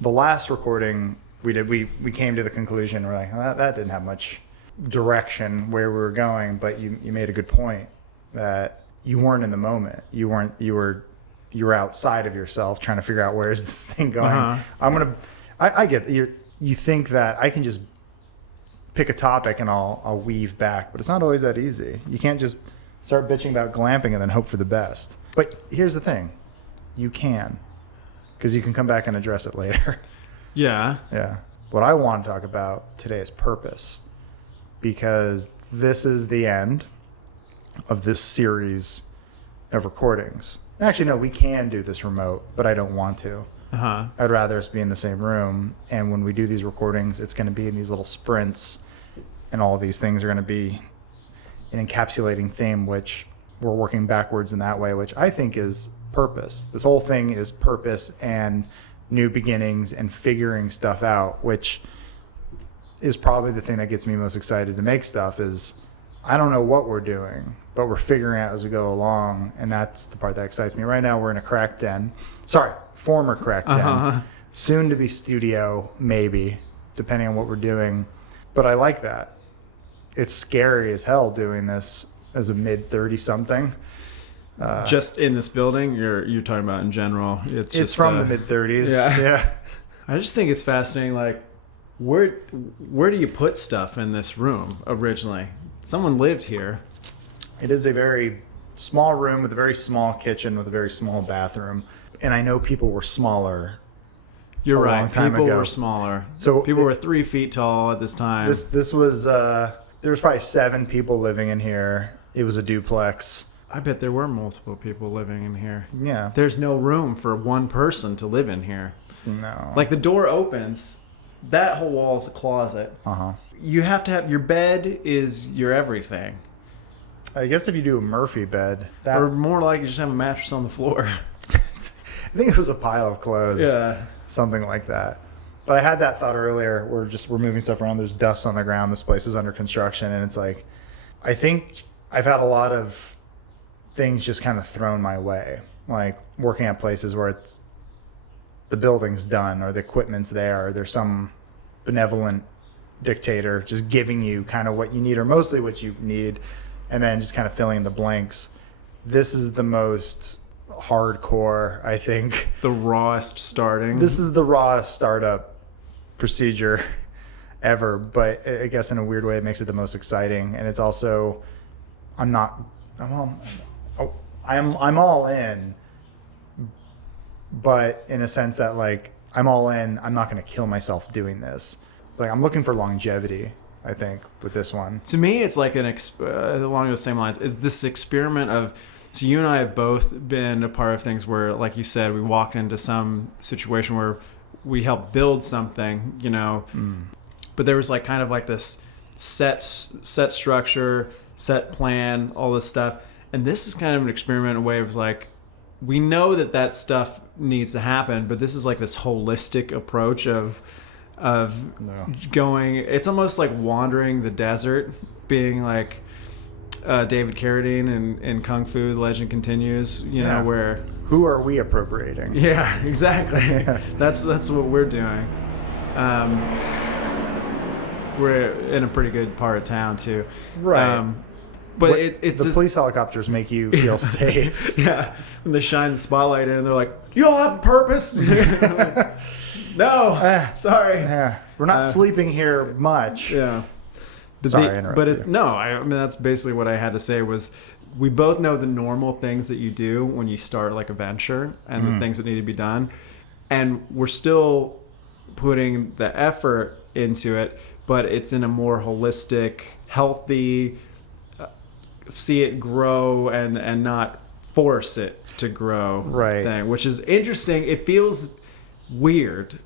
The last recording we did, we came to the conclusion, we're like, that didn't have much direction where we were going, but you made a good point that you weren't in the moment. You were outside of yourself trying to figure out where is this thing going. I get you think that I can just pick a topic and I'll weave back, but it's not always that easy. You can't just start bitching about glamping and then hope for the best. But here's the thing. You can, because you can come back and address it later. Yeah. Yeah. What I want to talk about today is purpose, because this is the end of this series of recordings. Actually, no, we can do this remote, but I don't want to. I'd rather us be in the same room. And when we do these recordings, it's going to be in these little sprints, and all of these things are going to be an encapsulating theme, which we're working backwards in that way, which I think is purpose. This whole thing is purpose and new beginnings and figuring stuff out, which is probably the thing that gets me most excited to make stuff. Is I don't know what we're doing, but we're figuring out as we go along, and that's the part that excites me. Right now we're in a crack den. Former crack den. Soon to be studio, maybe, depending on what we're doing. But I like that. It's scary as hell doing this as a mid-30-something. Just in this building, you're talking about in general. It's just from the mid-30s. Yeah. I just think it's fascinating. Like, where do you put stuff in this room originally? Someone lived here. It is a very small room with a very small kitchen with a very small bathroom, and I know people were smaller. You're right. Long time people ago. were smaller. So people were 3 feet tall at this time. This was there was probably 7 people living in here. It was a duplex. I bet there were multiple people living in here. Yeah. There's no room for one person to live in here. No. Like, the door opens, that whole wall is a closet. You have to have, your bed is your everything. I guess if you do a Murphy bed, or more like you just have a mattress on the floor. I think it was a pile of clothes. Yeah. Something like that. But I had that thought earlier. We're moving stuff around. There's dust on the ground. This place is under construction, and it's like, I think I've had a lot of things just kind of thrown my way, like working at places where it's the building's done or the equipment's there, or there's some benevolent dictator just giving you kind of what you need, or mostly what you need, and then just kind of filling in the blanks. This is the most hardcore, I think. The rawest starting. This is the rawest startup procedure ever, but I guess in a weird way it makes it the most exciting. And it's also, I'm all in, but in a sense that, like, I'm all in. I'm not going to kill myself doing this. Like, I'm looking for longevity, I think, with this one. To me, it's like along those same lines. It's this experiment of, so you and I have both been a part of things where, like you said, we walked into some situation where we helped build something, but there was like kind of like this set structure, set plan, all this stuff. And this is kind of an experiment, a way of like, we know that stuff needs to happen, but this is like this holistic approach of going. It's almost like wandering the desert, being like David Carradine in Kung Fu: The Legend Continues. Know, where who are we appropriating? Yeah, exactly. Yeah. That's what we're doing. We're in a pretty good part of town too, right? But it's the police helicopters make you feel safe. Yeah. And they shine the spotlight in and they're like, you all have a purpose? No. Sorry. Yeah. We're not sleeping here much. Yeah. But sorry, I interrupted you. No, I mean, that's basically what I had to say was, we both know the normal things that you do when you start like a venture and the things that need to be done. And we're still putting the effort into it, but it's in a more holistic, healthy, see it grow and not force it to grow thing, which is interesting. It feels weird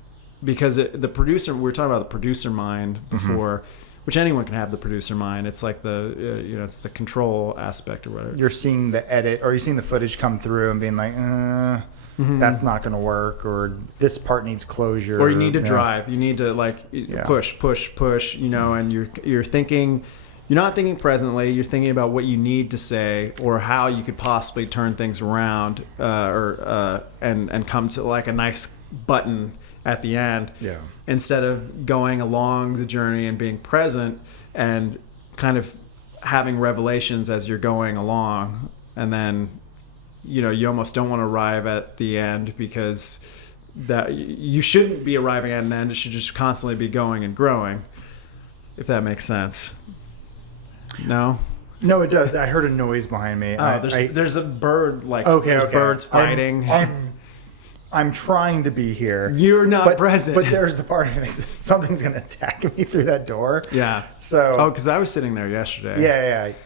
because the producer, we were talking about the producer mind before, which anyone can have the producer mind. It's like it's the control aspect or whatever. You're seeing the edit, or you're seeing the footage come through and being like, that's not going to work, or this part needs closure. Or you need to drive. You need to push, and you're thinking. You're not thinking presently. You're thinking about what you need to say or how you could possibly turn things around, and come to like a nice button at the end. Yeah. Instead of going along the journey and being present and kind of having revelations as you're going along. And then, you almost don't want to arrive at the end, because that you shouldn't be arriving at an end. It should just constantly be going and growing, if that makes sense. No? No, it does. I heard a noise behind me. Oh, there's a bird, Okay. birds fighting. I'm trying to be here. You're not present. But there's the part of me, something's going to attack me through that door. Yeah. So. Because I was sitting there yesterday.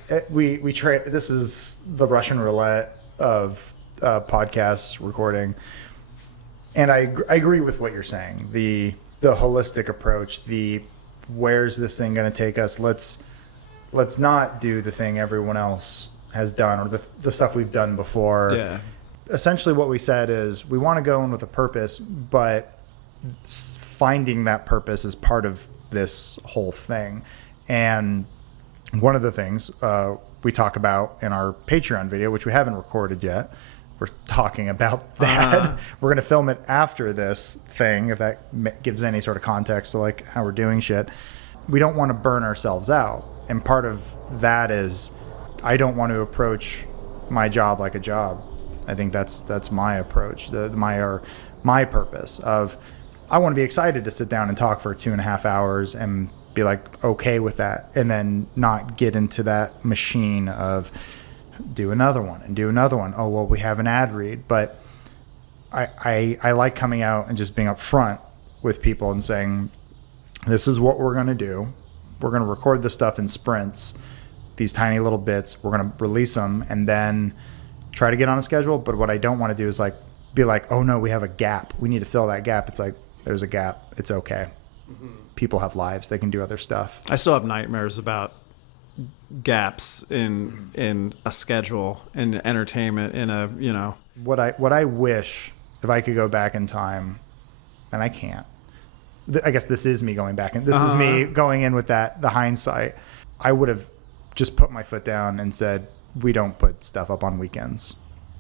Yeah. We trade. This is the Russian roulette of podcast recording, and I agree with what you're saying. The holistic approach. Where's this thing going to take us? Let's not do the thing everyone else has done, or the stuff we've done before. Yeah. Essentially what we said is we want to go in with a purpose, but finding that purpose is part of this whole thing. And one of the things we talk about in our Patreon video, which we haven't recorded yet, we're talking about that. We're going to film it after this thing, if that gives any sort of context to like how we're doing shit. We don't want to burn ourselves out. And part of that is I don't want to approach my job like a job. I think that's my approach, my purpose of I want to be excited to sit down and talk for 2.5 hours and be like okay with that, and then not get into that machine of do another one and do another one. Oh, well, we have an ad read. But I like coming out and just being upfront with people and saying, this is what we're going to do. We're going to record this stuff in sprints, these tiny little bits. We're going to release them and then try to get on a schedule. But what I don't want to do is be like, oh no, we have a gap. We need to fill that gap. It's like, there's a gap. It's okay. Mm-hmm. People have lives. They can do other stuff. I still have nightmares about gaps in a schedule, in entertainment, in a, What I wish, if I could go back in time, and I can't. I guess this is me going back, and this is me going in with the hindsight. I would have just put my foot down and said, we don't put stuff up on weekends,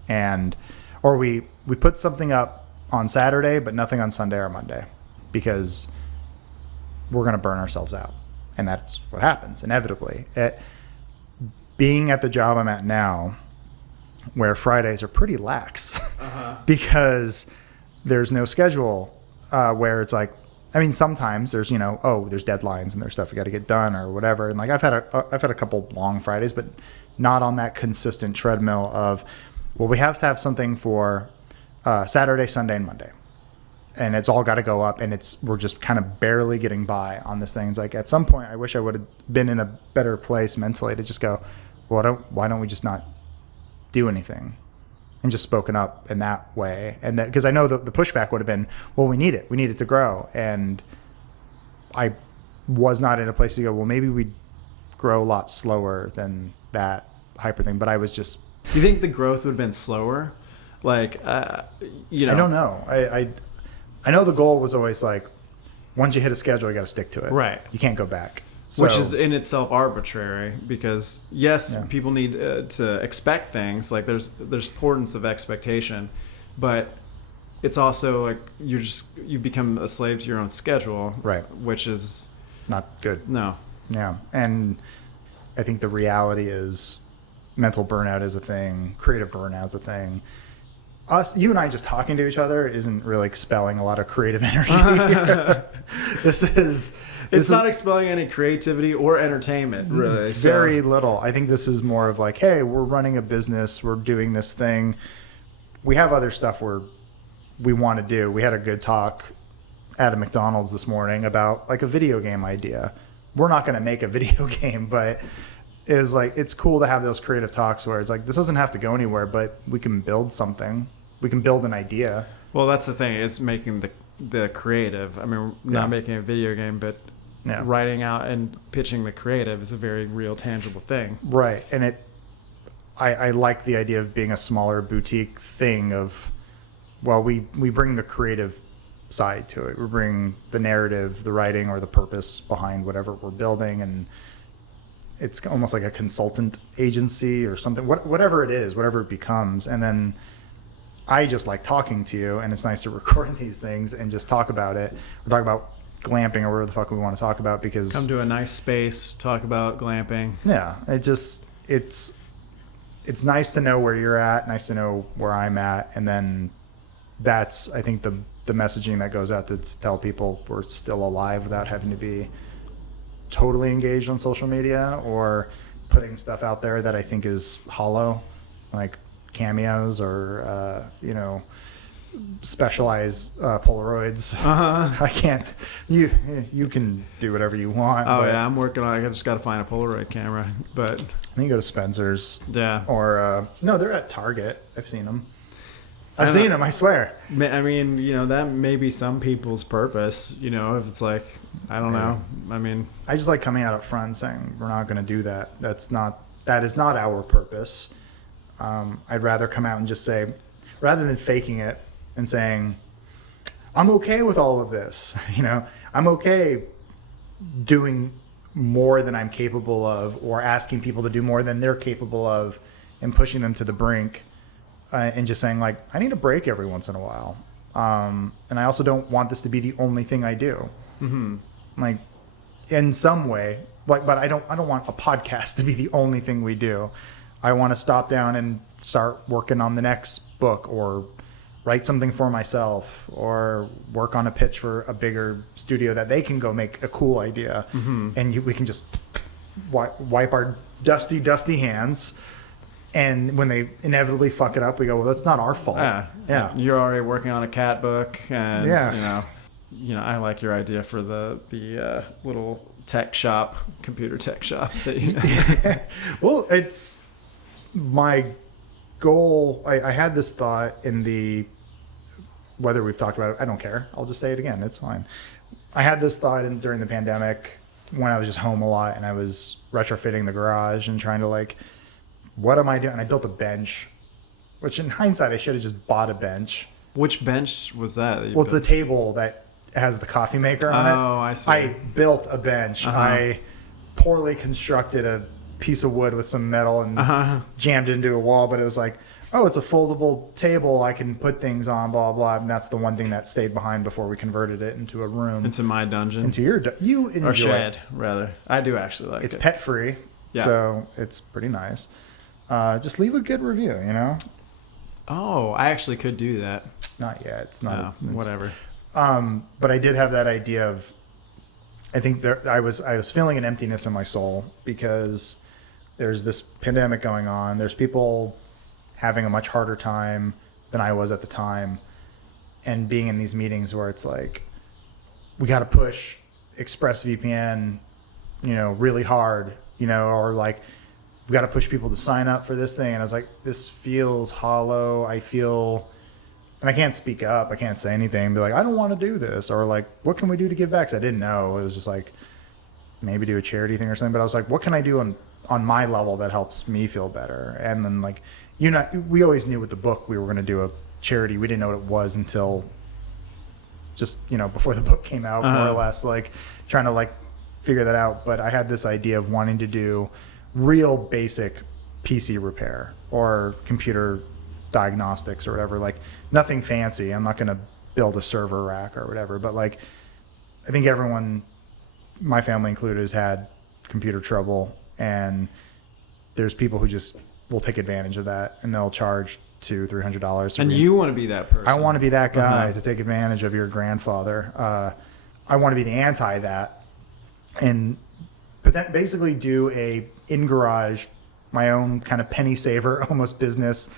or we put something up on Saturday, but nothing on Sunday or Monday, because we're going to burn ourselves out. And that's what happens inevitably. Being at the job I'm at now, where Fridays are pretty lax, because there's no schedule, where it's like, I mean, sometimes there's, there's deadlines and there's stuff we got to get done or whatever. And like, I've had a couple long Fridays, but not on that consistent treadmill of, well, we have to have something for Saturday, Sunday, and Monday. And it's all got to go up, and we're just kind of barely getting by on this thing. It's like, at some point, I wish I would have been in a better place mentally to just go, well, why don't we just not do anything, and just spoken up in that way. And that, because I know the pushback would have been, well, we need it to grow. And I was not in a place to go, well, maybe we'd grow a lot slower than that hyper thing. But I was just, do you think the growth would have been slower? Like, I don't know. I know the goal was always like, once you hit a schedule, you got to stick to it. Right. You can't go back. So, which is in itself arbitrary, because people need to expect things. Like there's importance of expectation, but it's also like you've become a slave to your own schedule, right? Which is not good. No. Yeah, and I think the reality is mental burnout is a thing, creative burnout is a thing. You and I just talking to each other isn't really expelling a lot of creative energy. It's not expelling any creativity or entertainment, really. Very little. I think this is more of like, hey, we're running a business, we're doing this thing. We have other stuff we want to do. We had a good talk at a McDonald's this morning about like a video game idea. We're not going to make a video game, but it was like, it's cool to have those creative talks where it's like, this doesn't have to go anywhere, but we can build something. We can build an idea. Well, that's the thing, is making the creative. I mean, not making a video game, but writing out and pitching the creative is a very real, tangible thing. Right. And I like the idea of being a smaller boutique thing of, well, we bring the creative side to it. We bring the narrative, the writing, or the purpose behind whatever we're building, and it's almost like a consultant agency or something, whatever it is, whatever it becomes. And then I just like talking to you, and it's nice to record these things and just talk about it. We're talking about glamping or whatever the fuck we want to talk about, because Come to a nice space, talk about glamping. yeah, it's nice to know where you're at, nice to know where I'm at, and then that's, I think, the messaging that goes out to tell people we're still alive without having to be totally engaged on social media or putting stuff out there that I think is hollow, like cameos or specialized Polaroids. I can't. You can do whatever you want. Oh yeah, I'm working on it. I just got to find a Polaroid camera, but then you go to Spencer's. Yeah. Or no, they're at Target. I've seen them. I've seen them, I swear. I mean, that may be some people's purpose, if it's like, I don't know. I mean, I just like coming out up front and saying, we're not going to do that. That is not our purpose. I'd rather come out and just say, rather than faking it and saying, I'm okay with all of this. I'm okay doing more than I'm capable of, or asking people to do more than they're capable of, and pushing them to the brink. And just saying, like, I need a break every once in a while. And I also don't want this to be the only thing I do. Mm-hmm. Like, in some way, but I don't want a podcast to be the only thing we do. I want to stop down and start working on the next book, or write something for myself, or work on a pitch for a bigger studio that they can go make a cool idea. Mm-hmm. And we can just wipe our dusty hands. And when they inevitably fuck it up, we go, well, that's not our fault. Yeah. You're already working on a cat book, and I like your idea for the little computer tech shop. Well, it's my goal. I had this thought whether we've talked about it, I don't care. I'll just say it again. It's fine. I had this thought during the pandemic when I was just home a lot, and I was retrofitting the garage and trying to what am I doing? And I built a bench, which in hindsight, I should have just bought a bench. Which bench was that? Well, it's the table that has the coffee maker on it. Oh, I see. I built a bench. Uh-huh. I poorly constructed a piece of wood with some metal and jammed it into a wall, but it was like, oh, it's a foldable table. I can put things on, blah, blah. And that's the one thing that stayed behind before we converted it into a room. Into my dungeon. Into your you enjoy or shed, rather. I do actually like it. It's pet free, so it's pretty nice. Just leave a good review, Oh, I actually could do that. Not yet. It's not. Whatever. But I did have that idea of, I think I was feeling an emptiness in my soul because there's this pandemic going on. There's people having a much harder time than I was at the time, and being in these meetings where it's like, we got to push ExpressVPN, really hard, or like, we got to push people to sign up for this thing. And I was like, this feels hollow. And I can't speak up. I can't say anything. Be like, I don't want to do this. Or like, what can we do to give back? 'Cause I didn't know. It was just like, maybe do a charity thing or something. But I was like, what can I do on my level that helps me feel better? And then like, we always knew with the book we were going to do a charity. We didn't know what it was until just, before the book came out, more or less, like trying to like figure that out. But I had this idea of wanting to do real basic PC repair or computer diagnostics or whatever, like nothing fancy. I'm not going to build a server rack or whatever, but like, I think everyone, my family included, has had computer trouble, and there's people who just will take advantage of that, and they'll charge $200-$300. And you want to be that person. I want to be that guy to take advantage of your grandfather. I want to be the anti that, but then basically do a in garage, my own kind of penny saver, almost business,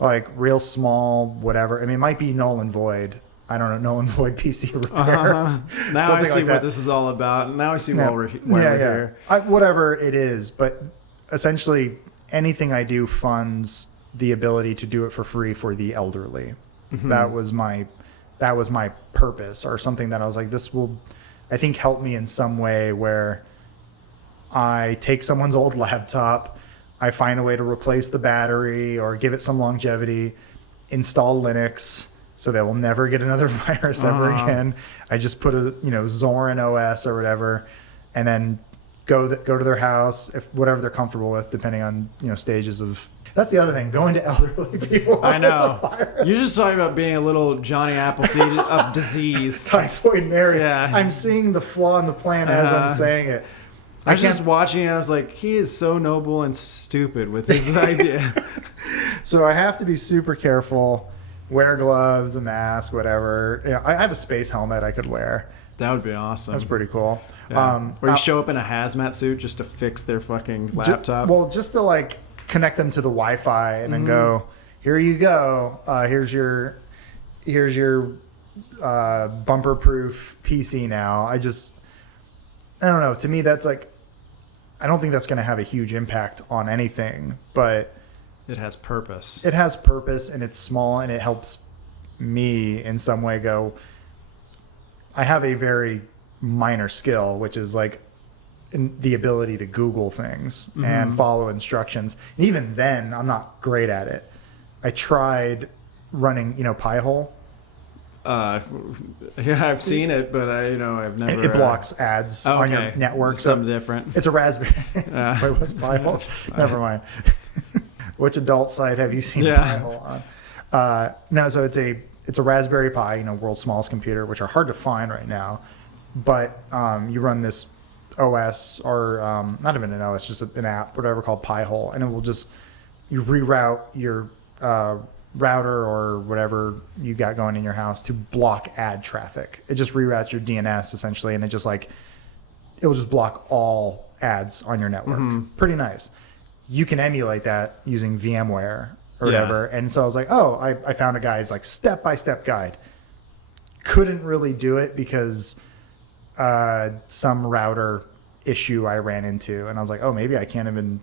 like real small, whatever. I mean, it might be Null+Void. I don't know, Null+Void PC repair. Now I see what this is all about. Now I see why we're here. Whatever it is, but essentially anything I do funds the ability to do it for free for the elderly. Mm-hmm. That was my purpose, or something that I was like, this will, I think, help me in some way, where I take someone's old laptop, I find a way to replace the battery or give it some longevity, install Linux so they will never get another virus ever again. I just put a Zorin OS or whatever, and then go to their house, if whatever they're comfortable with, depending on stages of. That's the other thing. Going to elderly people. I know. You're just talking about being a little Johnny Appleseed of disease. Typhoid Mary. Yeah. I'm seeing the flaw in the plan as I'm saying it. I was just watching it. I was like, he is so noble and stupid with his idea. So I have to be super careful. Wear gloves, a mask, whatever. I have a space helmet I could wear. That would be awesome. That's pretty cool. Yeah. Or you show up in a hazmat suit just to fix their fucking laptop. Just to like connect them to the Wi-Fi and then go, here you go. Here's your bumper-proof PC now. I don't know. To me, that's like, I don't think that's going to have a huge impact on anything, but it has purpose. It has purpose, and it's small, and it helps me in some way go, I have a very minor skill, which is like the ability to Google things and follow instructions. And even then, I'm not great at it. I tried running, Pi-hole. Yeah, I've seen it, but I've never. It blocks ads on your network. Something different. It's a Raspberry. Wait, what's Pi-hole? Never mind. Which adult site have you seen Pi-hole on? No, so it's a Raspberry Pi, world's smallest computer, which are hard to find right now. But you run this OS, or not even an OS, just an app, whatever, called Pi-hole, and it will you reroute your router or whatever you got going in your house to block ad traffic. It just reroutes your DNS essentially, and it will just block all ads on your network. Pretty nice. You can emulate that using VMware or whatever. And so I was like, I found a guy's like step-by-step guide. Couldn't really do it because some router issue I ran into, and I was like, maybe I can't even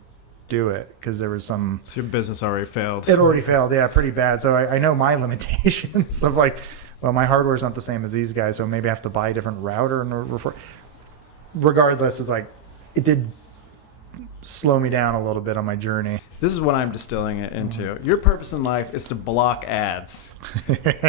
do it because there was some. So your business already failed. It already failed, yeah, pretty bad. So I know my limitations of like, well, my hardware's not the same as these guys, so maybe I have to buy a different router. And regardless, it's like it did slow me down a little bit on my journey. This is what I'm distilling it into. Your purpose in life is to block ads,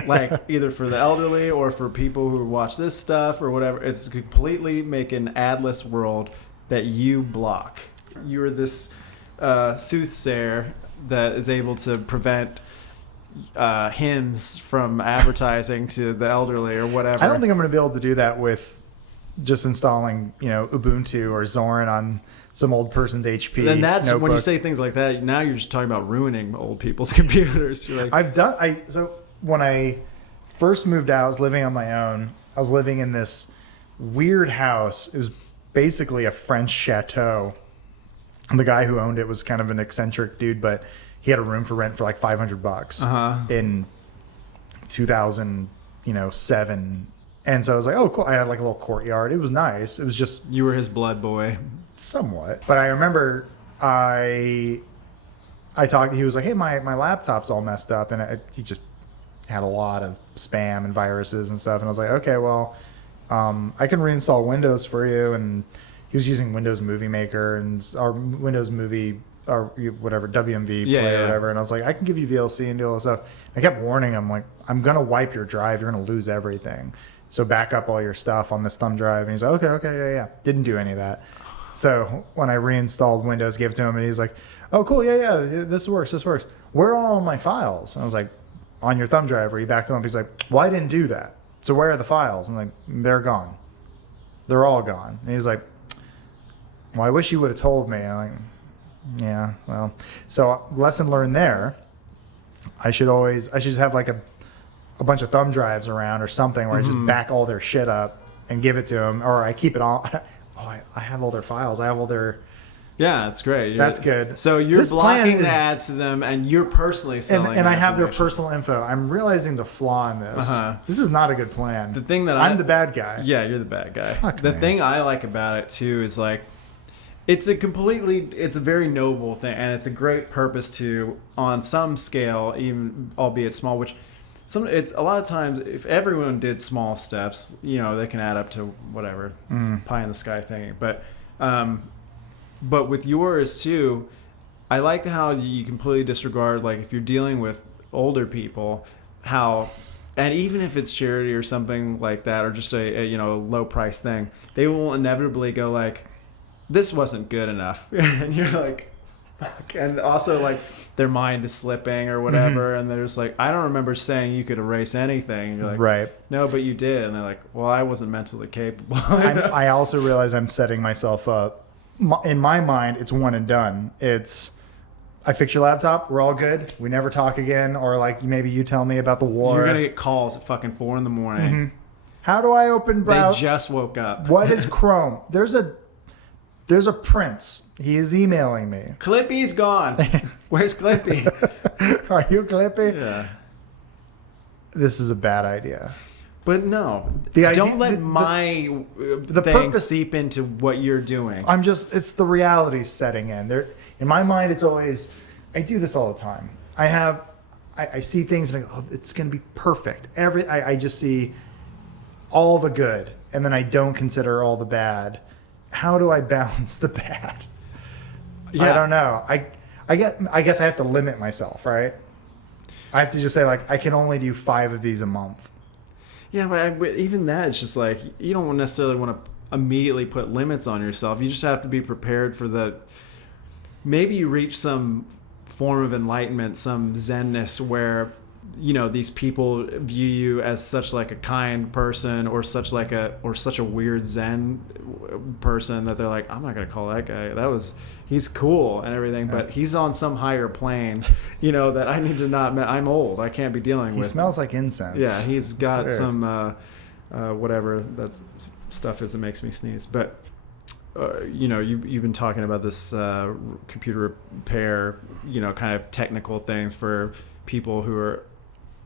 like either for the elderly or for people who watch this stuff or whatever. It's to completely make an adless world that you block. You're this soothsayer that is able to prevent hymns from advertising to the elderly or whatever. I don't think I'm going to be able to do that with just installing, Ubuntu or Zorin on some old person's HP. Then that's notebook. when you say things like that. Now you're just talking about ruining old people's computers. You're like, so when I first moved out, I was living on my own. I was living in this weird house. It was basically a French chateau. And the guy who owned it was kind of an eccentric dude, but he had a room for rent for like $500 in 2007. And so I was like, oh, cool. I had like a little courtyard. It was nice. It was just... You were his blood boy. Somewhat. But I remember I talked... He was like, hey, my laptop's all messed up. And he just had a lot of spam and viruses and stuff. And I was like, okay, well, I can reinstall Windows for you. And he was using Windows Movie Maker or Windows Movie... or whatever, WMV player or whatever. And I was like, I can give you VLC and do all this stuff. I kept warning him, like, I'm going to wipe your drive. You're going to lose everything. So back up all your stuff on this thumb drive. And he's like, okay, yeah. Didn't do any of that. So when I reinstalled Windows, gave it to him, and he's like, oh, cool, yeah, this works. Where are all my files? And I was like, on your thumb drive. Where he backed him up. He's like, well, I didn't do that. So where are the files? I'm like, they're gone. They're all gone. And he's like, well, I wish you would have told me. And I'm like, yeah, well. So lesson learned there. I should just have like a bunch of thumb drives around or something where I just back all their shit up and give it to them, or I keep it all. I have all their files. I have all their. Yeah, that's great. That's good. So you're blocking the ads to them, and you're personally selling. And I have their personal info. I'm realizing the flaw in this. This is not a good plan. The thing that I'm the bad guy. Yeah, you're the bad guy. Fuck the man. thing I like about it too is like, it's a very noble thing, and it's a great purpose to, on some scale, even albeit small. Which, a lot of times, if everyone did small steps, they can add up to whatever pie in the sky thing. But with yours too, I like how you completely disregard, like, if you're dealing with older people, and even if it's charity or something like that, or just a low price thing, they will inevitably go like, this wasn't good enough. And you're like, fuck. And also like their mind is slipping or whatever. And they're just like, I don't remember saying you could erase anything. You're like, Right. no, but you did. And they're like, well, I wasn't mentally capable. I also realize I'm setting myself up. In my mind, it's one and done. It's, I fix your laptop, we're all good, we never talk again, or like maybe you tell me about the war. You're going to get calls at fucking 4 a.m. How do I open browser? They just woke up. What is Chrome? There's a prince. He is emailing me. Clippy's gone. Where's Clippy? Are you Clippy? Yeah. This is a bad idea. But no, don't let my thing seep into what you're doing. It's the reality setting in. In my mind, it's always, I do this all the time. I see things and I go, oh, it's going to be perfect. I just see all the good and then I don't consider all the bad. How do I balance the bad? Yeah. I don't know. I guess I have to limit myself, right? I have to just say like, I can only do 5 of these a month. Yeah, but even that, it's just like, you don't necessarily want to immediately put limits on yourself. You just have to be prepared for the, maybe you reach some form of enlightenment, some zenness where, you know, these people view you as such like a kind person or such a weird Zen person that they're like, I'm not going to call that guy. He's cool and everything, but he's on some higher plane, you know, that I need to not, I'm old. I can't be dealing with. He smells like incense. Yeah. He's got some, whatever that stuff is that makes me sneeze. But, you know, you've been talking about this computer repair, you know, kind of technical things for people who are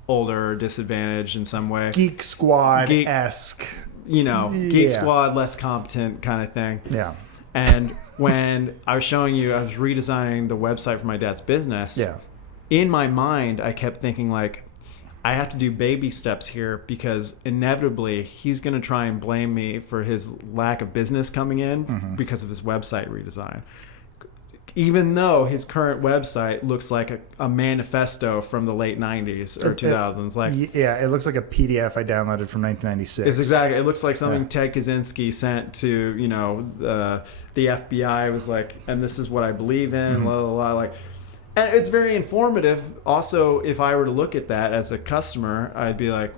older or disadvantaged in some way. Geek Squad-esque. You know, Geek Squad, less competent kind of thing. Yeah. And when I was showing you, I was redesigning the website for my dad's business. Yeah. In my mind, I kept thinking like, I have to do baby steps here because inevitably he's going to try and blame me for his lack of business coming in because of his website redesign. Even though his current website looks like a manifesto from the late 90s or 2000s. Yeah, it looks like a PDF I downloaded from 1996. It's exactly. It looks like something Ted Kaczynski sent to, you know, the FBI. Was like, and this is what I believe in, blah, blah, blah. Like, and it's very informative. Also, if I were to look at that as a customer, I'd be like,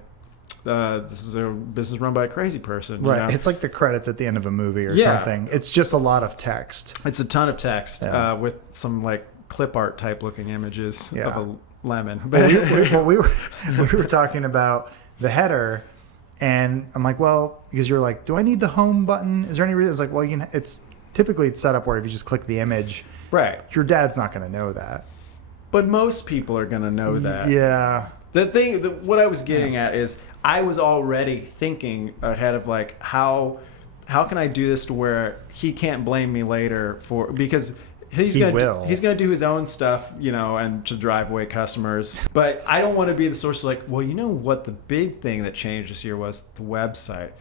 this is a business run by a crazy person. Right. You know? It's like the credits at the end of a movie or something. It's just a lot of text. It's a ton of text with some like clip art type looking images of a lemon. we were talking about the header, and I'm like, well, because you're like, do I need the home button? Is there any reason? It's like, well, it's typically set up where if you just click the image, right, your dad's not going to know that. But most people are going to know that. Yeah. What I was getting at is I was already thinking ahead of like how can I do this to where he can't blame me later because he's gonna do his own stuff, you know, and to drive away customers. But I don't want to be the source of like, well, you know what the big thing that changed this year was the website.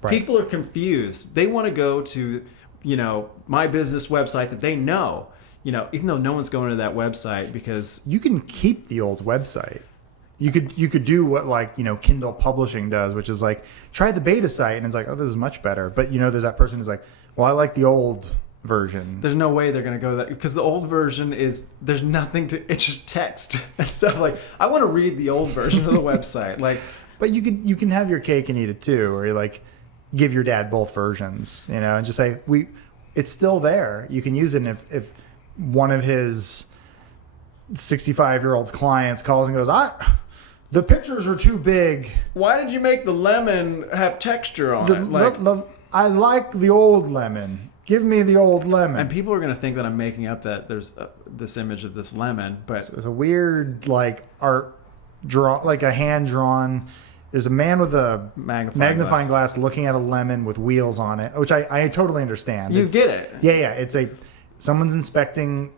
Right. People are confused. They want to go to, you know, my business website that they know, you know, even though no one's going to that website because you can keep the old website. You could do what like, you know, Kindle Publishing does, which is like try the beta site and it's like, oh, this is much better. But you know, there's that person who's like, well, I like the old version. There's no way they're going to go that because the old version there's nothing it's just text and stuff. Like I want to read the old version of the website. Like, but you can have your cake and eat it too, or you like give your dad both versions, you know, and just say it's still there. You can use it. And if one of his 65-year-old clients calls and goes, the pictures are too big. Why did you make the lemon have texture on it? I like the old lemon. Give me the old lemon. And people are going to think that I'm making up that there's this image of this lemon, but it's a weird like art like a hand drawn. There's a man with a magnifying glass looking at a lemon with wheels on it, which I totally understand. You get it. Yeah. It's someone's inspecting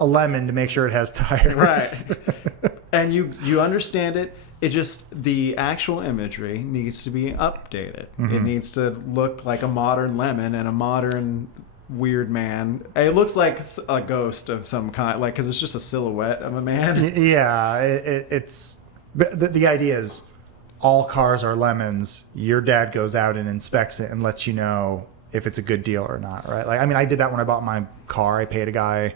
a lemon to make sure it has tires. Right. And you understand it. It just, the actual imagery needs to be updated. It needs to look like a modern lemon and a modern weird man. It looks like a ghost of some kind, like, because it's just a silhouette of a man. Yeah, it's the idea is all cars are lemons. Your dad goes out and inspects it and lets you know if it's a good deal or not, right? Like, I mean, I did that when I bought my car. I paid a guy,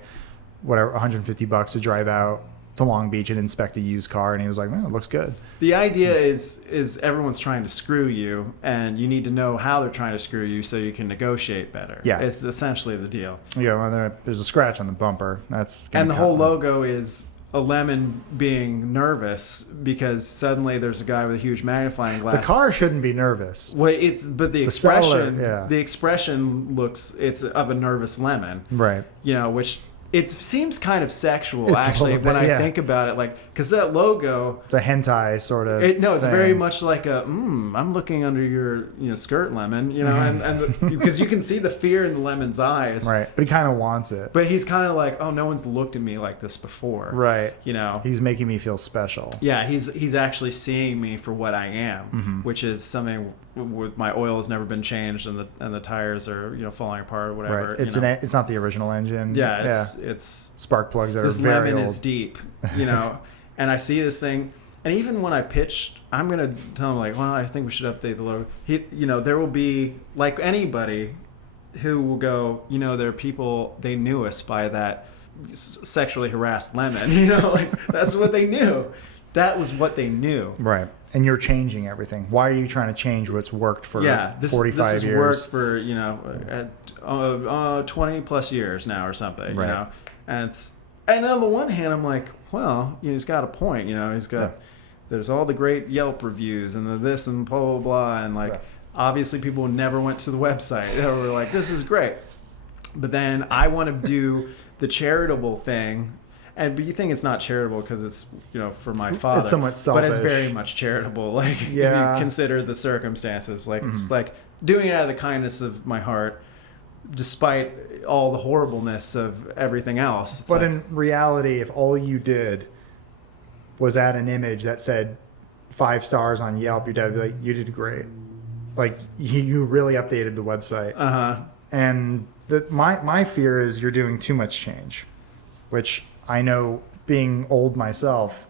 whatever, $150 to drive out to Long Beach and inspect a used car, and he was like, "Man, it looks good." The idea is everyone's trying to screw you, and you need to know how they're trying to screw you so you can negotiate better. Yeah. It's essentially the deal. Yeah, well, there's a scratch on the bumper. That's gonna And the cut whole me. logo is a lemon being nervous because suddenly there's a guy with a huge magnifying glass. The car shouldn't be nervous. Well, but the seller, expression, yeah. the expression looks, it's of a nervous lemon, Right. you know, which it seems kind of sexual It's a actually little when bit, I yeah. think about it, like, because that logo, It's a hentai sort of. it's thing. very much like I'm looking under your skirt, lemon, you know, and because you can see the fear in the lemon's eyes, Right, but he kind of wants it. but he's kind of like, oh, no one's looked at me like this before, Right. you know. He's making me feel special. Yeah, he's actually seeing me for what I am, which is something with my oil has never been changed and the tires are falling apart or whatever. Right. It's it's not the original engine. Yeah, it's spark plugs that this are very lemon old. is deep, and I see this thing, and even when I pitched, I'm gonna tell him like, well, I think we should update the logo. There will be, like anybody who will go, there are people, they knew us by that sexually harassed lemon, like that's what they knew. That was what they knew. Right. And you're changing everything. Why are you trying to change what's worked for 45 this has years? worked for 20 plus years now or something. Right. And on the one hand, I'm like, well, he's got a point. He's got there's all the great Yelp reviews and the this and blah blah blah, and like obviously people never went to the website. They were like, this is great, but then I want to do the charitable thing. But you think it's not charitable because it's for my father. It's somewhat selfish, but it's very much charitable. Like if you consider the circumstances, like it's like doing it out of the kindness of my heart, despite all the horribleness of everything else. It's but like, in reality, if all you did was add an image that said 5 stars on Yelp, your dad would be like, "You did great. Like you really updated the website." And my fear is you're doing too much change, which I know, being old myself,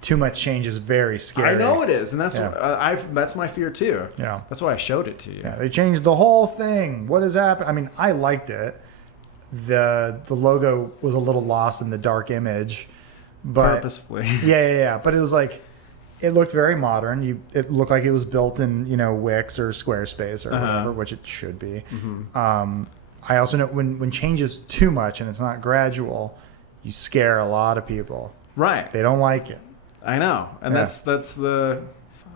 too much change is very scary. I know it is, and that's that's my fear too. Yeah, that's why I showed it to you. Yeah, they changed the whole thing. What has happened? I mean, I liked it. The logo was a little lost in the dark image, but purposefully. Yeah. But it was like, it looked very modern. It looked like it was built in Wix or Squarespace or whatever, which it should be. I also know when change is too much and it's not gradual, you scare a lot of people. Right. They don't like it. I know. And that's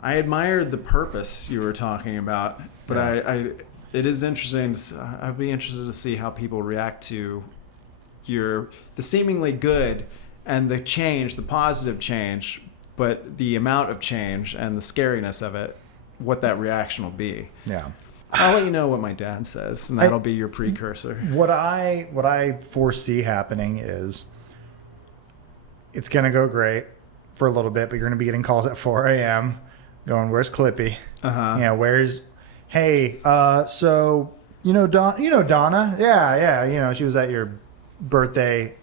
I admired the purpose you were talking about, but it is interesting. I'd be interested to see how people react to the seemingly good and the change, the positive change, but the amount of change and the scariness of it, what that reaction will be. Yeah. I'll let you know what my dad says, and that'll be your precursor. What I foresee happening is it's going to go great for a little bit, but you're going to be getting calls at 4 a.m. going, "Where's Clippy? Where's, hey, so, Donna? Yeah, she was at your birthday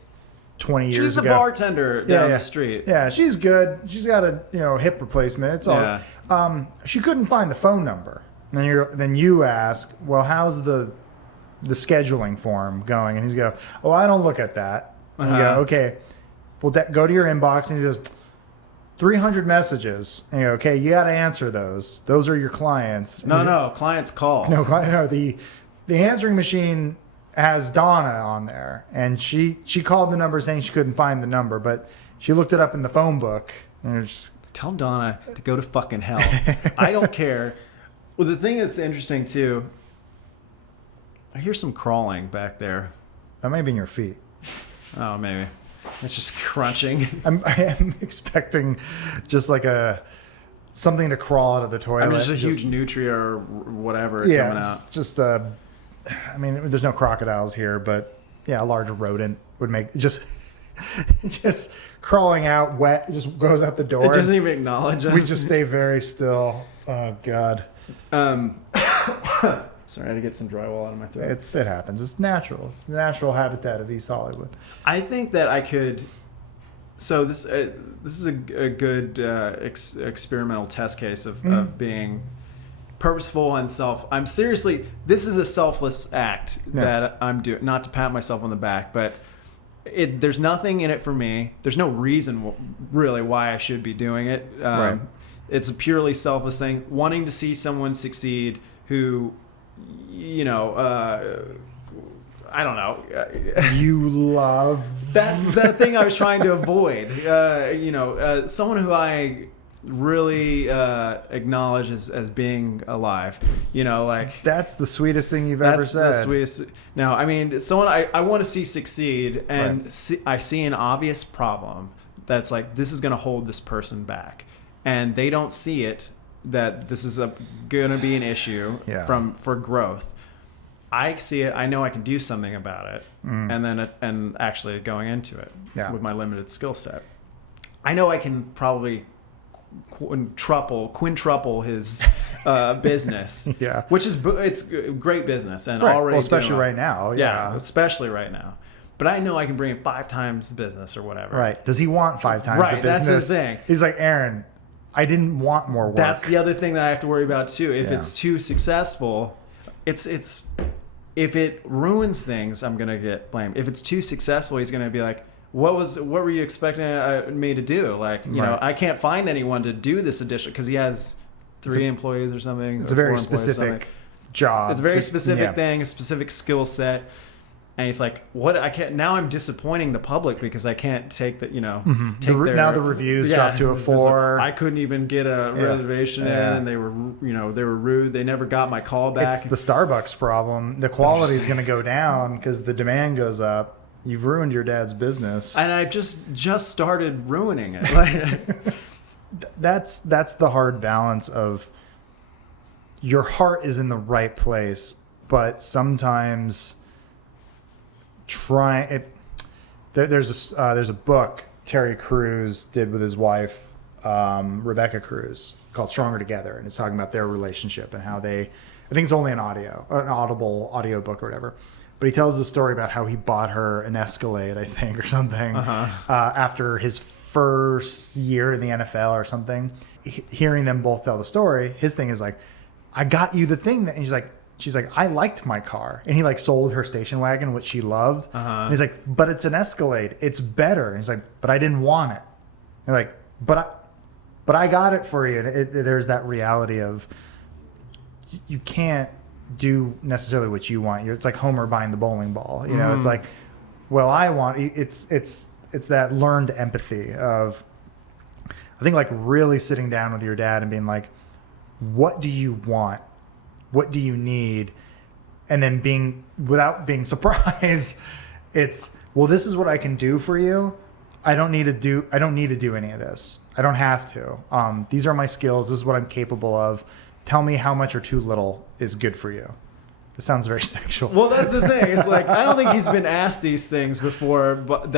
20 years ago. She's the bartender down the street. Yeah, she's good. She's got a hip replacement. It's all. She couldn't find the phone number. And then you ask, well, how's the scheduling form going? And he's go, oh, I don't look at that. And you go, okay, well, go to your inbox. And he goes, 300 messages. And you go, okay, you got to answer those. Those are your clients. No, clients call. No, the answering machine has Donna on there, and she called the number saying she couldn't find the number, but she looked it up in the phone book. And tell Donna to go to fucking hell. I don't care. Well, the thing that's interesting too, I hear some crawling back there. That may be in your feet. Oh, maybe. It's just crunching. I am expecting just like something to crawl out of the toilet. I mean, just a huge nutria or whatever coming out. It's just there's no crocodiles here, but yeah, a large rodent would make just crawling out wet, just goes out the door. It doesn't even acknowledge us. We just stay very still. Oh God. Sorry, I had to get some drywall out of my throat. It happens. It's natural. It's the natural habitat of East Hollywood. I think that I could. So this is a good experimental test case of being purposeful and I'm seriously, this is a selfless act that I'm doing, not to pat myself on the back, but there's nothing in it for me. There's no reason really why I should be doing it. Right. It's a purely selfless thing, wanting to see someone succeed who, you know, I don't know. You love That's the thing I was trying to avoid. Someone who I really acknowledge as being alive. You know, like that's the sweetest thing you've ever said. That's the sweetest. No, I mean, someone I want to see succeed, and I see an obvious problem that's like, this is going to hold this person back, and they don't see it, that this is going to be an issue for growth. I see it. I know I can do something about it, and actually going into it with my limited skill set, I know I can probably quintuple his business, which is it's great business and already especially right now, especially right now. But I know I can bring in 5 times the business or whatever. Right? Does he want 5 times the business? That's the thing. He's like, Aaron, I didn't want more work. That's the other thing that I have to worry about too. If it's too successful, it's if it ruins things, I'm gonna get blamed. If it's too successful, he's gonna be like, what were you expecting me to do? Like, you know, I can't find anyone to do this addition, because he has 3 employees or something. It's a very specific job. It's a very specific thing, a specific skill set. And he's like, what? I can't, now I'm disappointing the public because I can't take the, now the reviews dropped to a 4. I couldn't even get a reservation in, and they were rude. They never got my call back. It's the Starbucks problem. The quality is going to go down because the demand goes up. You've ruined your dad's business. And I just started ruining it. Like, that's the hard balance of, your heart is in the right place, but sometimes there's a book Terry Crews did with his wife, Rebecca Crews, called Stronger Together, and it's talking about their relationship and how I think it's only an audible audio book or whatever, but he tells the story about how he bought her an Escalade, I think, or something, after his first year in the NFL or something. Hearing them both tell the story, his thing is like, I got you the thing that, and she's like, I liked my car. And he like sold her station wagon, which she loved. And he's like, but it's an Escalade. It's better. And he's like, but I didn't want it. And like, but I got it for you. And there's that reality of, you can't do necessarily what you want. It's like Homer buying the bowling ball. You know, it's like, well, I want, it's that learned empathy of, I think, like really sitting down with your dad and being like, what do you want? What do you need? And then without being surprised, it's, well, this is what I can do for you. I don't need to do any of this. I don't have to. These are my skills. This is what I'm capable of. Tell me how much or too little is good for you. This sounds very sexual. Well, that's the thing. It's like, I don't think he's been asked these things before, but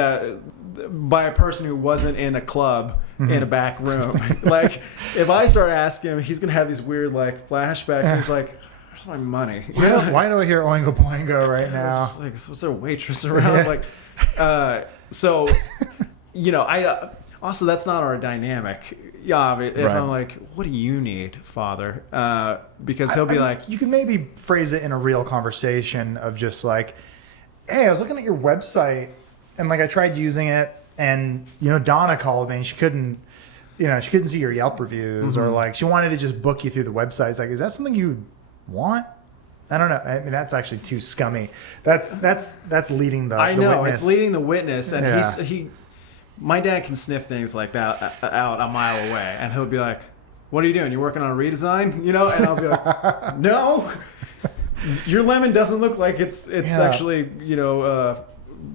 by a person who wasn't in a club in a back room. Like, if I start asking him, he's gonna have these weird like flashbacks. And he's like, "Where's my money? Why do I hear Oingo Boingo right now? It's like, was there a waitress around?" Like, so, I also, that's not our dynamic. Yeah, if I'm like, what do you need, Father? Because he'll be like, you can maybe phrase it in a real conversation of just like, hey, I was looking at your website and like I tried using it, and Donna called me and she couldn't see your Yelp reviews, or like she wanted to just book you through the website. It's like, is that something you want? I don't know. I mean, that's actually too scummy. That's leading the witness. It's leading the witness, and my dad can sniff things like that out a mile away, and he'll be like, "What are you doing? You working on a redesign?" And I'll be like, "No, your lemon doesn't look like it's actually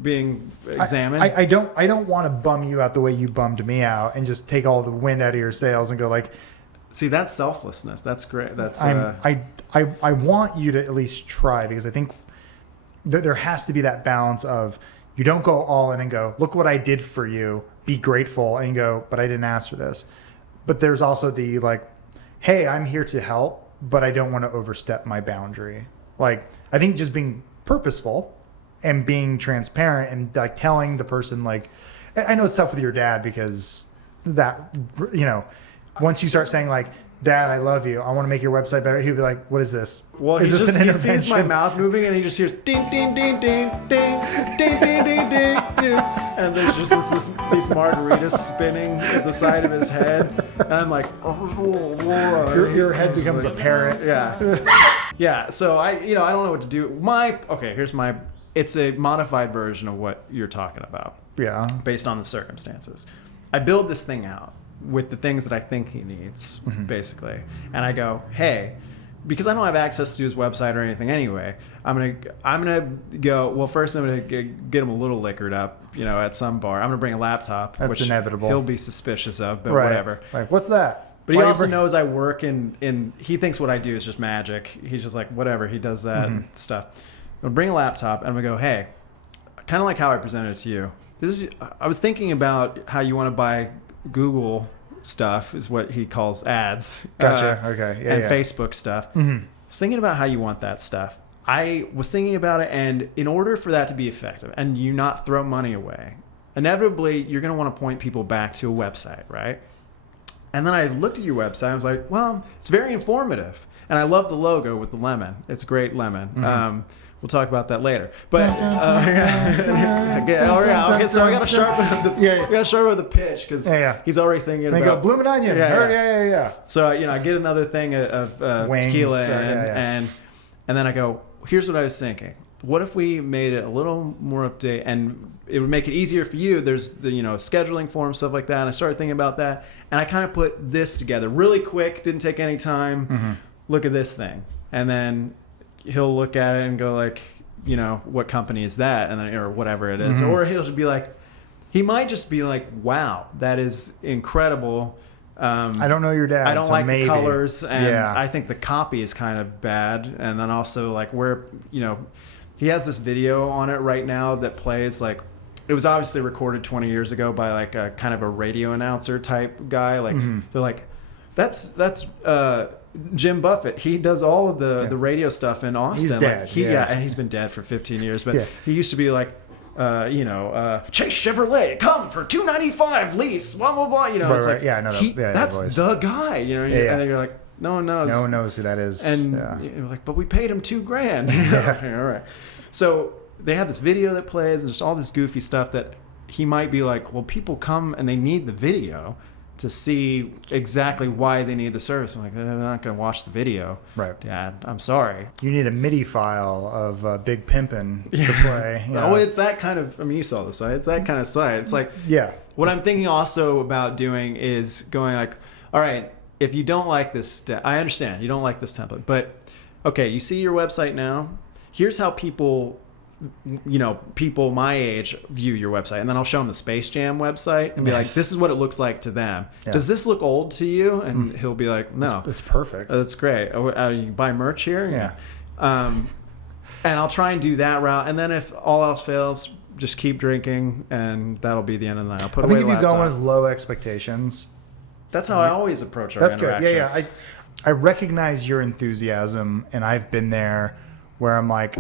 being examined." I don't want to bum you out the way you bummed me out, and just take all the wind out of your sails and go like, see, that's selflessness. That's great. That's I want you to at least try, because I think there has to be that balance of, you don't go all in and go, look what I did for you, be grateful, and you go, but I didn't ask for this. But there's also the like, hey, I'm here to help, but I don't want to overstep my boundary. Like, I think just being purposeful and being transparent and like telling the person, like, I know it's tough with your dad because that, once you start saying like, Dad, I love you. I want to make your website better. He'd be like, what is this? Well, is this an he sees my intervention? mouth moving, and he just hears ding, ding, ding, ding, ding, ding, ding, ding, ding, ding, and there's just these margaritas spinning at the side of his head, and I'm like, oh, Your head becomes a parrot. Yeah, yeah. So I don't know what to do. It's a modified version of what you're talking about, Yeah. based on the circumstances. I build this thing out with the things that I think he needs, basically. And I go, hey, because I don't have access to his website or anything anyway, I'm gonna go, well, first I'm gonna get him a little liquored up, at some bar. I'm gonna bring a laptop. That's which inevitable. He'll be suspicious of, but Right. whatever. Like, what's that? But he Why you also bring- knows I work in he thinks what I do is just magic. He's just like, whatever, he does that and stuff. I'm gonna bring a laptop and I'm gonna go, hey, kind of like how I presented it to you. I was thinking about how you want to buy Google stuff, is what he calls ads. Gotcha. Okay. Yeah. And yeah. Facebook stuff. I was thinking about how you want that stuff. I was thinking about it, and in order for that to be effective and you not throw money away, inevitably you're going to want to point people back to a website, right? And then I looked at your website. I was like, well, it's very informative. And I love the logo with the lemon. It's a great lemon. We'll talk about that later. But okay, so I got to sharpen up the pitch because he's already thinking They about. go bloomin' onion. Yeah. So I get another thing of Wings, tequila and then I go, here's what I was thinking. What if we made it a little more update and it would make it easier for you? There's the scheduling form, stuff like that. And I started thinking about that, and I kind of put this together really quick. Didn't take any time. Look at this thing, and then he'll look at it and go like, what company is that? And then, or whatever it is. Or he'll just be like, he might just be like, wow, that is incredible. I don't know your dad. I don't so like maybe. the colors, and Yeah. I think the copy is kind of bad. And then also like where, he has this video on it right now that plays like, it was obviously recorded 20 years ago by like a kind of a radio announcer type guy. Like they're like, that's Jim Buffett. He does all of the radio stuff in Austin. He's dead. Like, and he's been dead for 15 years. But he used to be like, Chase Chevrolet, come for $295 lease, blah blah blah. It's right. like, Yeah, I know that. that's voice. the guy. And you're like, no one knows. No one knows who that is. And yeah. you're like, but we paid him $2,000. All right. So they have this video that plays and just all this goofy stuff that he might be like, well, people come and they need the video to see exactly why they need the service. I'm like, they're not going to watch the video. Right. Dad, I'm sorry. You need a MIDI file of Big Pimpin' to play. Oh, it's that kind of, you saw the site. It's that kind of site. It's like, what I'm thinking also about doing is going like, all right, if you don't like this, I understand you don't like this template, but okay, you see your website now. Here's how people my age view your website, and then I'll show them the Space Jam website and be like, this is what it looks like to them. Does this look old to you? And he'll be like, no, it's perfect. That's great. You buy merch here? And I'll try and do that route, and then if all else fails, just keep drinking, and that'll be the end of the night. I'll put I think away if the you go laptop. in with low expectations, That's how I always approach our that's good. interactions. I recognize your enthusiasm, and I've been there where I'm like,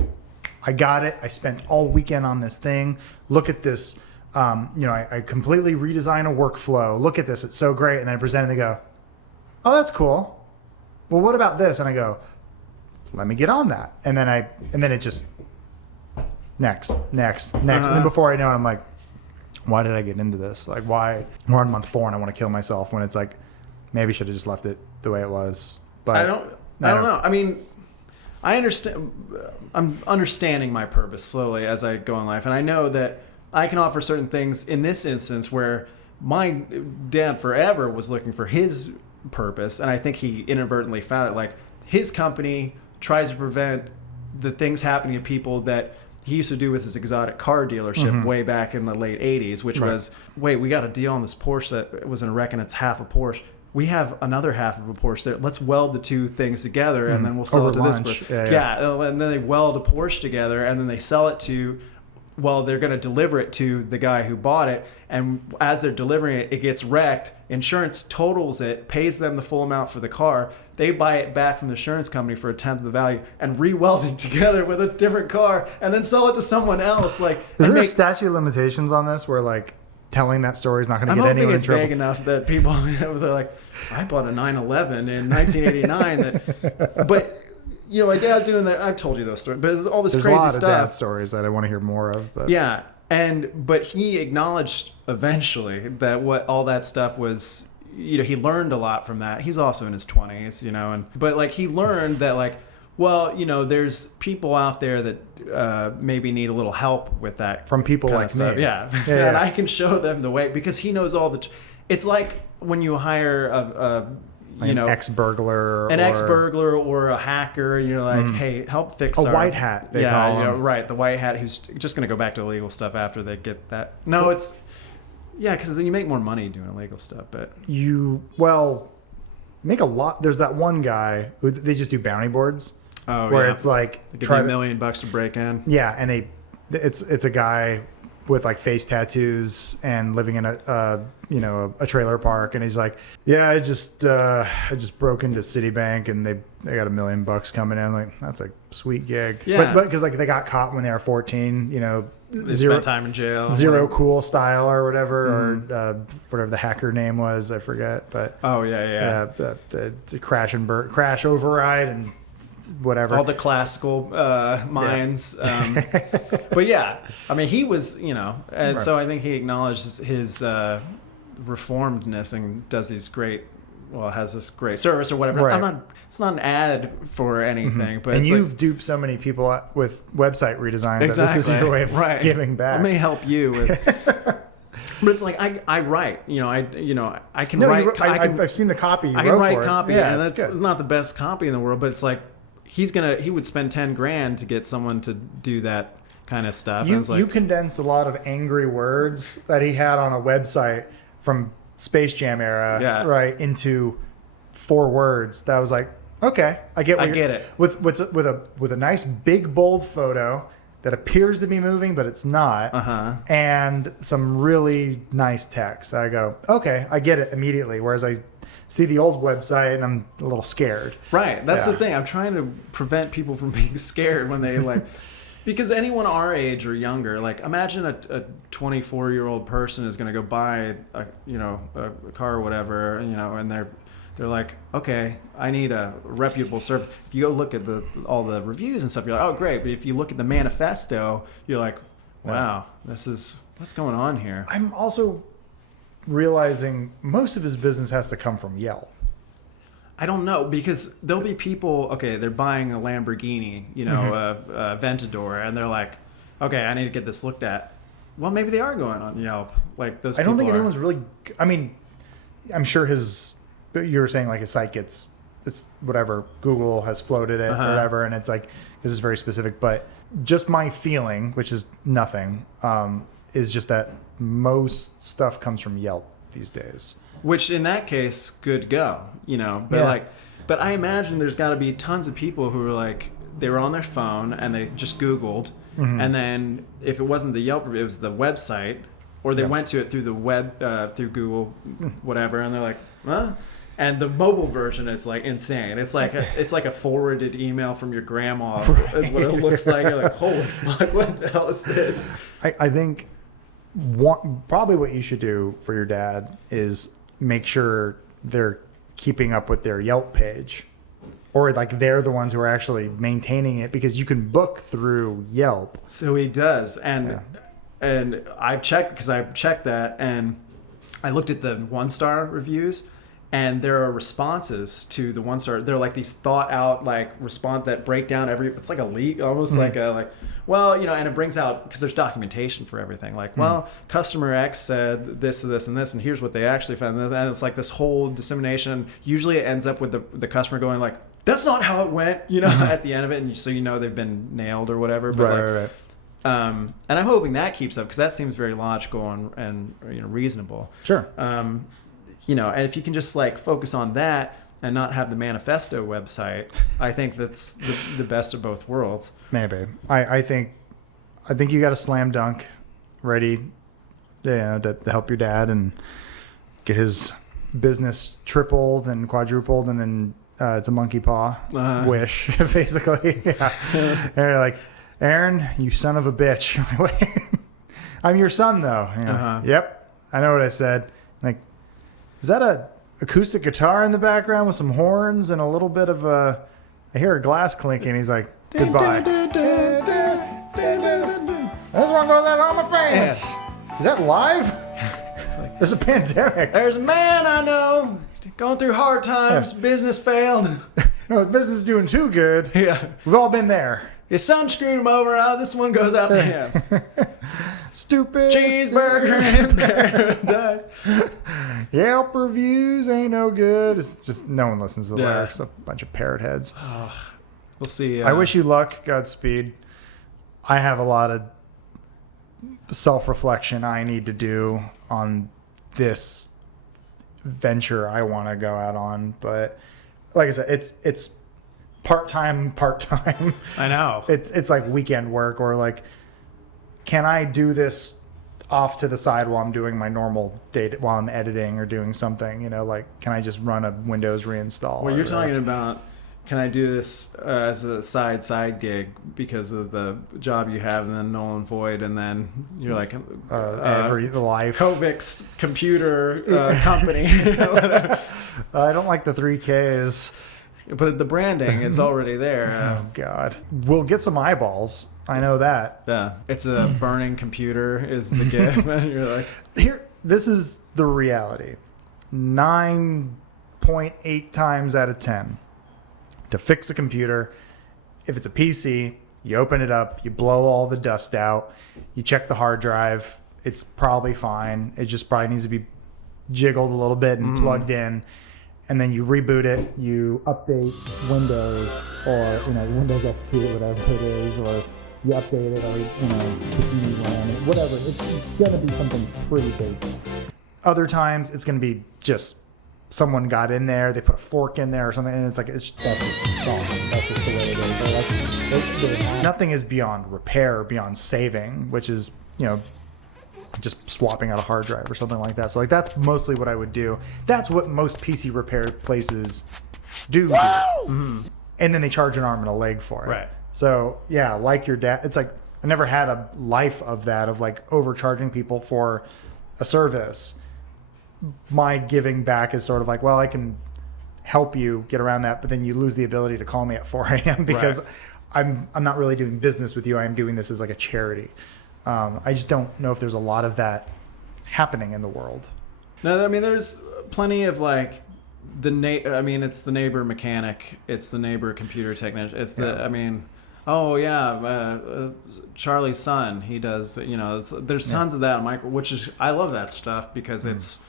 I got it. I spent all weekend on this thing. Look at this. I completely redesign a workflow. Look at this. It's so great. And then I present it and they go, oh, that's cool. Well, what about this? And I go, let me get on that. And then it just next. And then before I know it, I'm like, why did I get into this? Like, why? We're on month 4 and I want to kill myself when it's like, maybe should have just left it the way it was. But I don't know. I mean, I understand. I'm understanding my purpose slowly as I go in life, and I know that I can offer certain things in this instance where my dad forever was looking for his purpose, and I think he inadvertently found it. Like, his company tries to prevent the things happening to people that he used to do with his exotic car dealership way back in the late 80s, which was, wait, we got a deal on this Porsche that was in a wreck and it's half a Porsche. We have another half of a Porsche there. Let's weld the two things together, and then we'll sell Over it to lunch. this person. And then they weld a Porsche together, and then they sell it to, they're going to deliver it to the guy who bought it. And as they're delivering it, it gets wrecked. Insurance totals it, pays them the full amount for the car. They buy it back from the insurance company for 1/10 of the value and re-weld it together with a different car and then sell it to someone else. Like, is there a statute of limitations on this where like telling that story is not going to I'm get hoping anyone in it's trouble. vague enough that people, they're like, I bought a 911 in 1989. But, my dad doing that, I've told you those stories, but there's all this There's crazy a lot stuff. of dad stories that I want to hear more of. But Yeah. But he acknowledged eventually that what all that stuff was, he learned a lot from that. He's also in his 20s, but like he learned that like, well, there's people out there that maybe need a little help with that. From people kind like of stuff. me. Yeah. Yeah. And I can show them the way because he knows all the, it's like when you hire Like an ex-burglar or a hacker, you're like, hey, help fix a white hat. They call him. right, the white hat who's just going to go back to illegal stuff after they get that. No, it's because then you make more money doing illegal stuff. But make a lot. There's that one guy who they just do bounty boards. Oh, where yeah. it's like they give you $1 million to break in. Yeah, and it's a guy with like face tattoos and living in a trailer park, and he's like, yeah, I just broke into Citibank and they got $1 million coming in. I'm like, that's a sweet gig. Yeah. But because like they got caught when they were 14, They spent time in jail. Zero cool style or whatever, or whatever the hacker name was, I forget. But the crash override and whatever. All the classical minds. But yeah, I mean, he was, and Right. so I think he acknowledges his reformedness and has this great service or whatever. Right. It's not an ad for anything, but and it's you've duped so many people with website redesigns that this is Exactly. your way of Right. giving back. I may help you with. But it's like I write, I can No, write. I've seen the copy. I can write copy, Yeah, and it's that's good. not the best copy in the world. But it's like he would spend $10,000 to get someone to do that kind of stuff. And it's like, You condensed a lot of angry words that he had on a website from Space Jam era, right, into 4 words. That was like, okay, I get it with a nice big bold photo that appears to be moving, but it's not, and some really nice text. I go, okay, I get it immediately. Whereas I see the old website and I'm a little scared. Right. That's the thing. I'm trying to prevent people from being scared when they like, because anyone our age or younger, like imagine a 24-year-old person is going to go buy a car or whatever, and they're like, okay, I need a reputable service. If you go look at all the reviews and stuff, you're like, oh, great. But if you look at the manifesto, you're like, wow, what's going on here? I'm also realizing most of his business has to come from Yelp. I don't know, because there'll be people, okay, they're buying a Lamborghini, a Aventador, and they're like, okay, I need to get this looked at. Well, maybe they are going on Yelp. Like those. I don't think people anyone's really. I mean, I'm sure you were saying like his site it's whatever, Google has floated it or whatever, and it's like this is very specific. But just my feeling, which is nothing, is just that most stuff comes from Yelp these days. Which in that case, good go. But I imagine there's got to be tons of people who are like, they were on their phone and they just Googled, and then if it wasn't the Yelp review, it was the website, or they went to it through the web, through Google, whatever, and they're like, huh? And the mobile version is like insane. It's like a forwarded email from your grandma. Is what it looks like. You're like, holy fuck, what the hell is this? I think probably what you should do for your dad is make sure they're keeping up with their Yelp page, or like they're the ones who are actually maintaining it, because you can book through Yelp. So he does, and I've checked that, and I looked at the 1-star reviews, and there are responses to the 1-star. They're like these thought out like response that break down it's like a leak, almost like and it brings out, because there's documentation for everything. Like, customer X said this, and this, and here's what they actually found. And it's like this whole dissemination. Usually it ends up with the customer going like, that's not how it went, at the end of it. And so they've been nailed or whatever. But Right. And I'm hoping that keeps up, because that seems very logical and reasonable. Sure. And if you can just like focus on that and not have the manifesto website, I think that's the best of both worlds. Maybe. I think you got a slam dunk ready, to help your dad and get his business tripled and quadrupled, and then it's a monkey paw wish, basically. Yeah. And you're like, Aaron, you son of a bitch. I'm your son, though. Yep. I know what I said. Like, is that a acoustic guitar in the background with some horns and a little bit of a? I hear a glass clinking. He's like, goodbye. This one goes out on my fans. Is that live? There's a pandemic. There's a man I know going through hard times. Yeah. Business failed. No, business is doing too good. Yeah. We've all been there. His son screwed him over. This one goes out to him. Stupid Cheeseburger in paradise. Yelp reviews ain't no good. It's just no one listens to the Yeah. lyrics. A bunch of parrot heads. We'll see. I wish you luck. Godspeed. I have a lot of self-reflection I need to do on this venture I want to go out on. But like I said, it's part-time. I know. It's like weekend work, or like, can I do this off to the side while I'm doing my normal day, while I'm editing or doing something, you know, like, can I just run a Windows reinstall? Well, you're talking about, can I do this as a side gig because of the job you have, and then Null+Void, and then you're like every life. Kovic's computer company. I don't like the 3Ks. But the branding is already there. Oh God, we'll get some eyeballs. I know that. Yeah, it's a burning computer is the gift. And you're like, Here, this is the reality. 9.8 times out of 10 to fix a computer. If it's a PC, you open it up, you blow all the dust out, you check the hard drive. It's probably fine. It just probably needs to be jiggled a little bit and plugged in. And then you reboot it, you update Windows, or Windows XP, whatever it is, or you update it, or whatever. It's gonna be something pretty basic. Other times, it's gonna be just someone got in there, they put a fork in there or something, and it's like that's just gone. That's just the way it is. Nothing is beyond repair, beyond saving, which is just swapping out a hard drive or something like that. So like that's mostly what I would do. That's what most PC repair places do. Mm-hmm. And then they charge an arm and a leg for it. Right. So yeah, like your dad, it's like I never had a life of that, of like overcharging people for a service. My giving back is sort of like, well, I can help you get around that, but then you lose the ability to call me at 4 a.m. because I'm not really doing business with you. I'm doing this as like a charity. I just don't know if there's a lot of that happening in the world. No, I mean, there's plenty of like it's the neighbor mechanic, it's the neighbor computer technician, it's Charlie's son, he does, there's tons of that which is, I love that stuff because it's,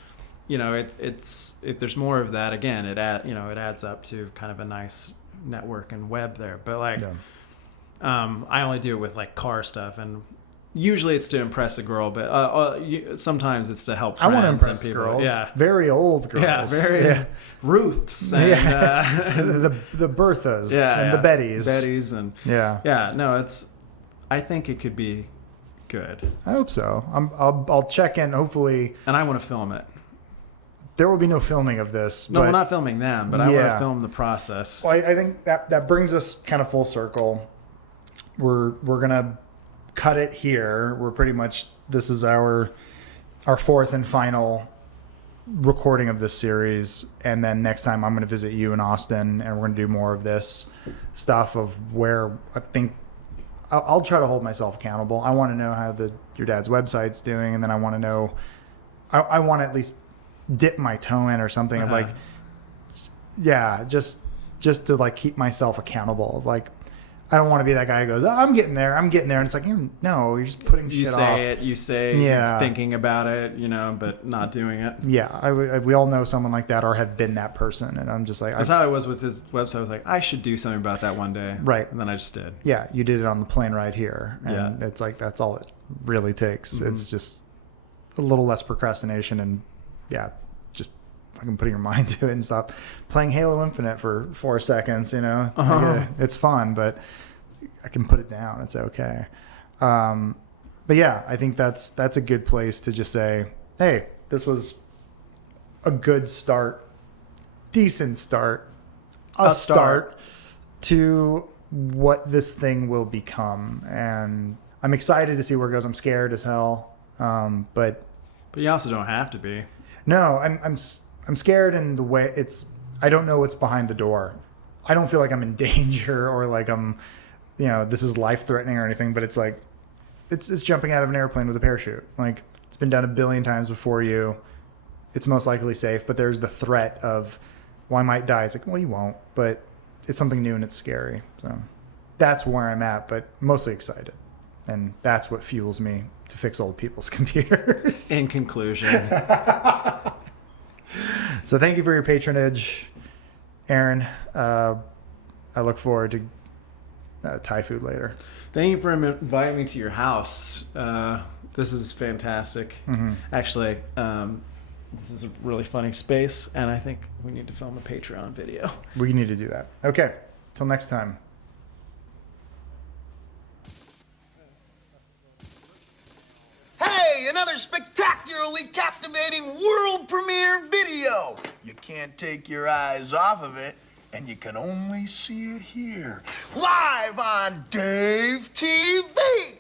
it's if there's more of that, again, it adds up to kind of a nice network and web there. But like, I only do it with like car stuff, and usually it's to impress a girl, but sometimes it's to help friends. I want to impress and people. girls. Yeah. Very old girls. Yeah, very Ruths and the Berthas and the Bettys. And yeah. No, I think it could be good. I hope so. I'll check in, hopefully. And I want to film it. There will be no filming of this. No, we're not filming them, but I want to film the process. Well, I think that brings us kind of full circle. We're gonna cut it here. We're pretty much, this is our fourth and final recording of this series, and then next time I'm going to visit you in Austin, and we're going to do more of this stuff of where I think I'll try to hold myself accountable. I want to know how your dad's website's doing, and then I want to know, I want to at least dip my toe in or something of like, just to like keep myself accountable of like, I don't want to be that guy who goes, I'm getting there. And it's like, no, you're just putting shit off. You say you're thinking about it, but not doing it. Yeah, we all know someone like that or have been that person. And I'm just like... That's how I was with his website. I was like, I should do something about that one day. Right. And then I just did. Yeah, you did it on the plane ride here. And it's like, that's all it really takes. Mm-hmm. It's just a little less procrastination and, just fucking putting your mind to it and stop playing Halo Infinite for 4 seconds, It's fun, but I can put it down. It's okay. But yeah, I think that's a good place to just say, hey, this was a good start, decent start, a start to what this thing will become. And I'm excited to see where it goes. I'm scared as hell. But But you also don't have to be. No, I'm scared in the way I don't know what's behind the door. I don't feel like I'm in danger or like I'm, this is life threatening or anything, but it's like, it's jumping out of an airplane with a parachute. Like, it's been done a billion times before you. It's most likely safe, but there's the threat of, well, I might die. It's like, well, you won't, but it's something new and it's scary. So that's where I'm at, but mostly excited. And that's what fuels me to fix old people's computers. In conclusion. So thank you for your patronage, Aaron. I look forward to Thai food later. Thank you for inviting me to your house. This is fantastic. Mm-hmm. Actually, this is a really funny space, and I think we need to film a Patreon video. We need to do that. Okay. Till next time. Hey, another spectacularly captivating world premiere video. You can't take your eyes off of it, and you can only see it here, live on Dave TV.